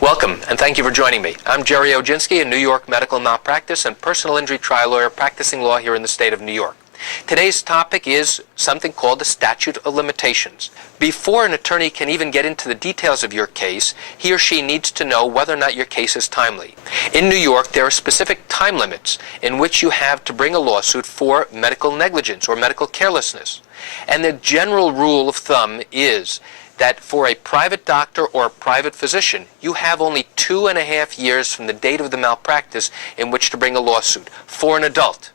Welcome, and thank you for joining me. I'm Gerry Oginski, a New York Medical Malpractice and personal injury trial lawyer practicing law here in the state of New York. Today's topic is something called the Statute of Limitations. Before an attorney can even get into the details of your case, he or she needs to know whether or not your case is timely. In New York, there are specific time limits in which you have to bring a lawsuit for medical negligence or medical carelessness. And the general rule of thumb is that for a private doctor or a private physician, you have only 2.5 years from the date of the malpractice in which to bring a lawsuit. For an adult.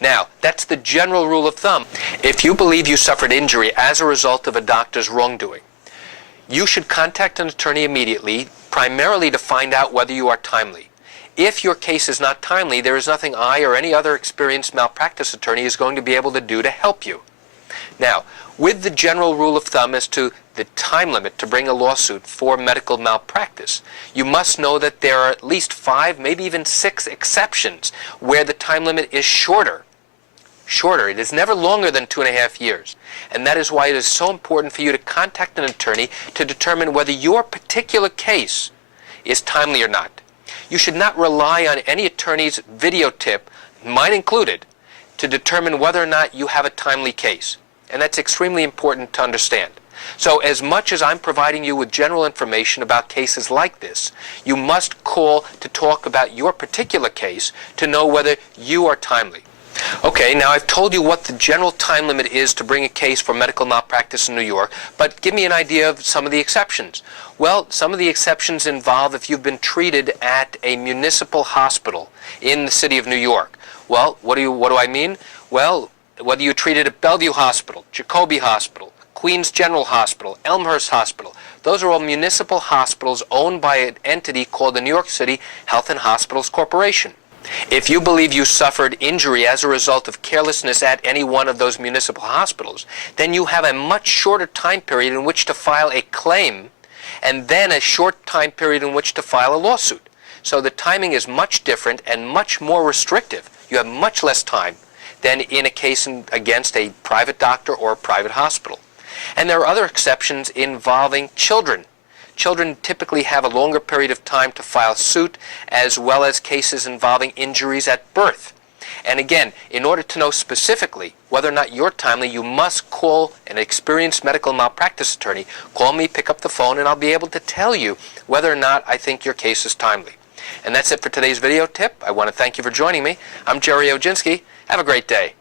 Now, that's the general rule of thumb. If you believe you suffered injury as a result of a doctor's wrongdoing, you should contact an attorney immediately, primarily to find out whether you are timely. If your case is not timely, there is nothing I or any other experienced malpractice attorney is going to be able to do to help you. Now, with the general rule of thumb as to the time limit to bring a lawsuit for medical malpractice, you must know that there are at least 5, maybe even 6 exceptions where the time limit is shorter. It is never longer than 2.5 years. And that is why it is so important for you to contact an attorney to determine whether your particular case is timely or not. You should not rely on any attorney's video tip, mine included, to determine whether or not you have a timely case. And that's extremely important to understand. So as much as I'm providing you with general information about cases like this, you must call to talk about your particular case to know whether you are timely. Okay, now I've told you what the general time limit is to bring a case for medical malpractice in New York, but give me an idea of some of the exceptions. Well, some of the exceptions involve if you've been treated at a municipal hospital in the city of New York. Well, what do I mean? Well, whether you treated at Bellevue Hospital, Jacobi Hospital, Queens General Hospital, Elmhurst Hospital, those are all municipal hospitals owned by an entity called the New York City Health and Hospitals Corporation. If you believe you suffered injury as a result of carelessness at any one of those municipal hospitals, then you have a much shorter time period in which to file a claim, and then a short time period in which to file a lawsuit. So the timing is much different and much more restrictive. You have much less time than in a case against a private doctor or a private hospital. And there are other exceptions involving children. Children typically have a longer period of time to file suit, as well as cases involving injuries at birth. And again, in order to know specifically whether or not you're timely, you must call an experienced medical malpractice attorney. Call me, pick up the phone, and I'll be able to tell you whether or not I think your case is timely. And that's it for today's video tip. I want to thank you for joining me. I'm Gerry Oginski. Have a great day.